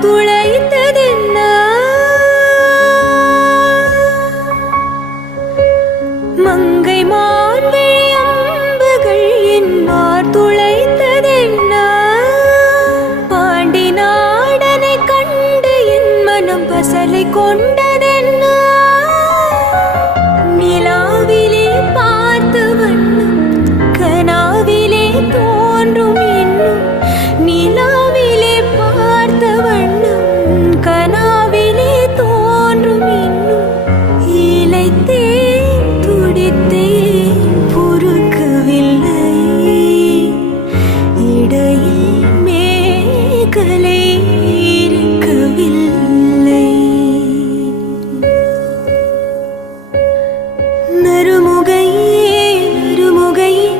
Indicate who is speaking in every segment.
Speaker 1: tú eres கலை இருக்கவில்லை. நறுமுகையே நறுமுகையே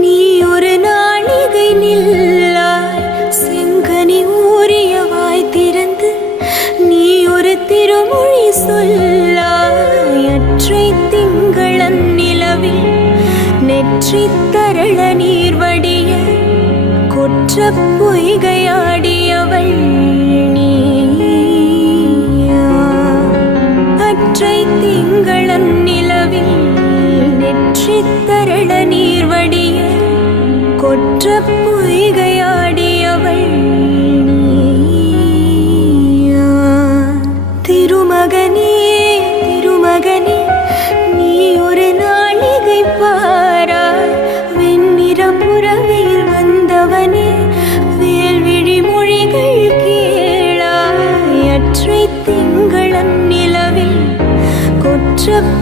Speaker 1: நீ ஒரு நாளிகை நில்லாய். செங்கனி ஊறியவாய் திறந்து நீ ஒரு திருமொழி நீர் வடிய போற்ற பொய்கையாடியவள் அற்றை திங்களன் நிலவில் நெற்றி தரள நீர்வடிய கொற்ற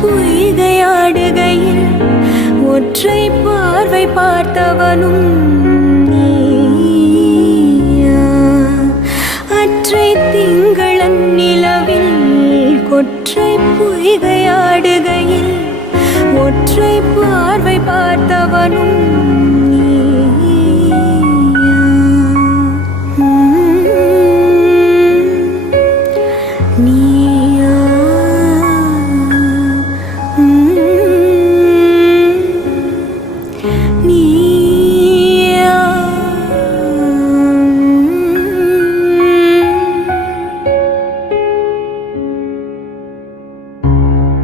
Speaker 1: பொய்கையாடுகையில் ஒற்றை பார்வை பார்த்தவனும் அற்றை திங்களன் நிலவில் கொற்றை பொய்கையாடுகையில் ஒற்றை பார்வை பார்த்தவனும்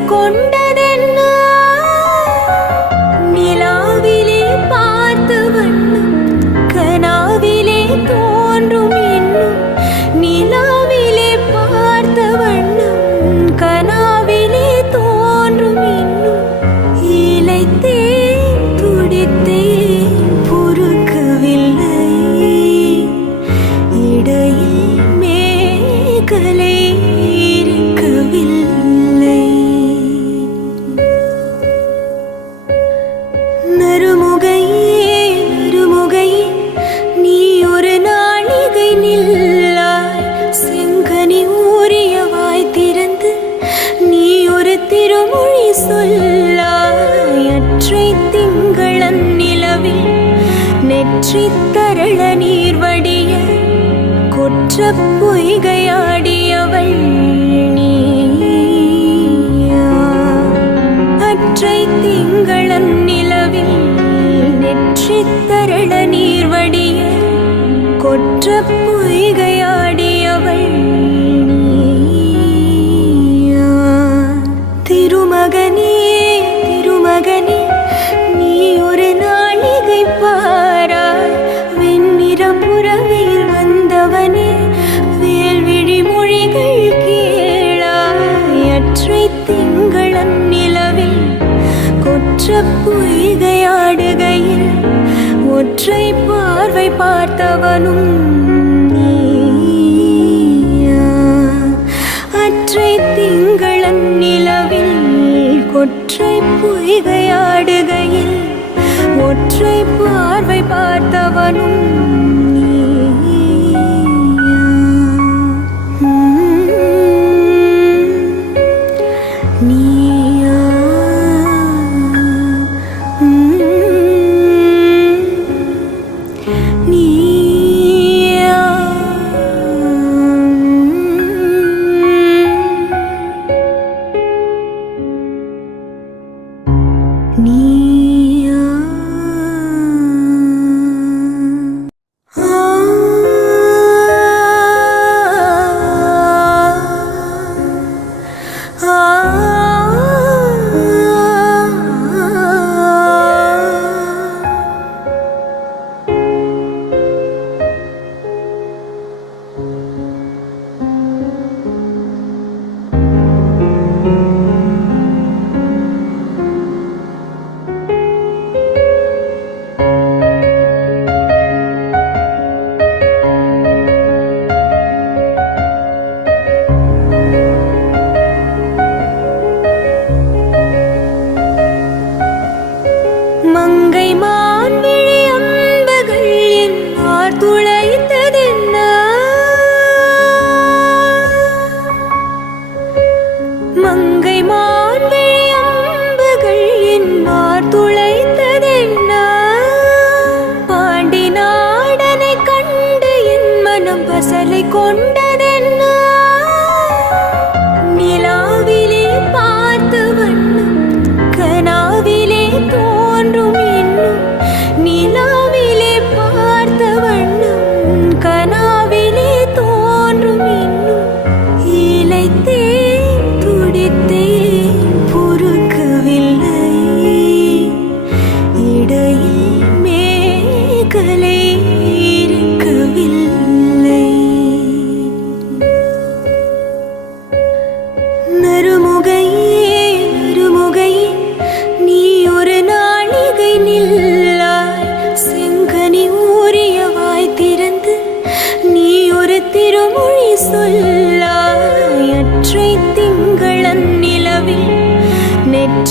Speaker 1: கொண்ட கொற்றித்தரள நீர்வடிய கொற்ற பொய்கையாடியவள் அற்றை திங்களன் நிலவில் நெற்றித்தரள நீர்வடிய கொற்ற பொய்கையாடியவள் ஒற்ற பொய்கையாடுகையில் ஒற்றை பார்வை பார்த்தவனும் அற்றை திங்களன் நிலவில் கொற்றை பொய்கையாடுகையில் ஒற்றை பார்வை பார்த்த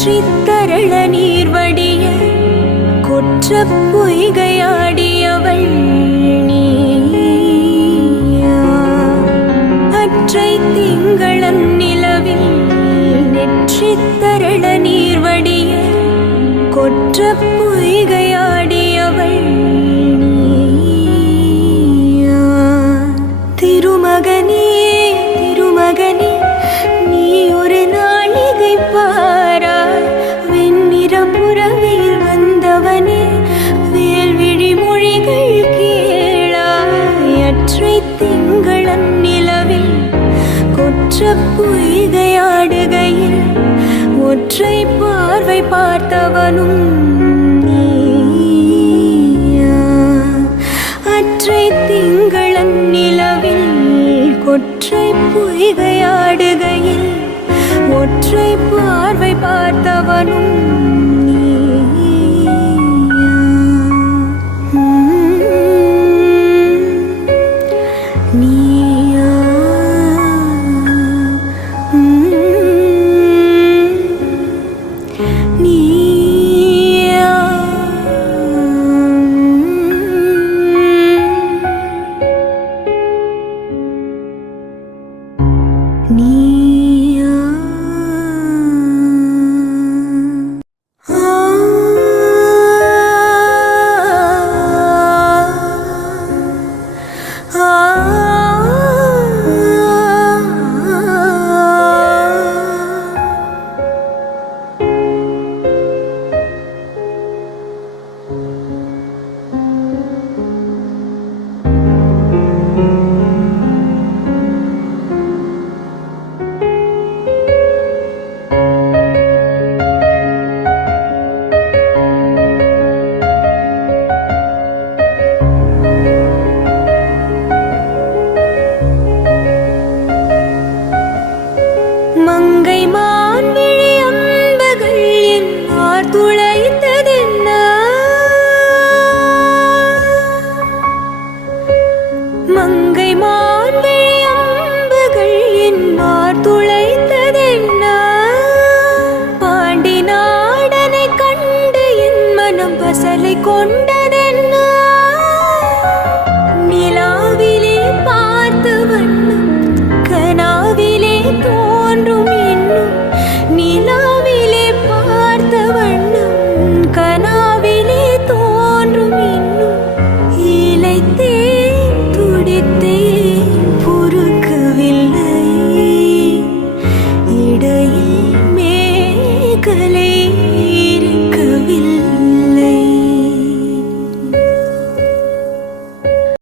Speaker 1: ஆற்றித்தரள நீர்வடிய கொற்ற பொய்கையாடியவள் அற்றை திங்களன் நிலவில் நெற்றித்தரள நீர்வடிய கொற்ற பொய்கையா பார்த்தவனும் அற்றை திங்களன் நிலவில் கொற்றை பொய்கையாடுகையில் ஒற்றை பார்வை பார்த்தவனும்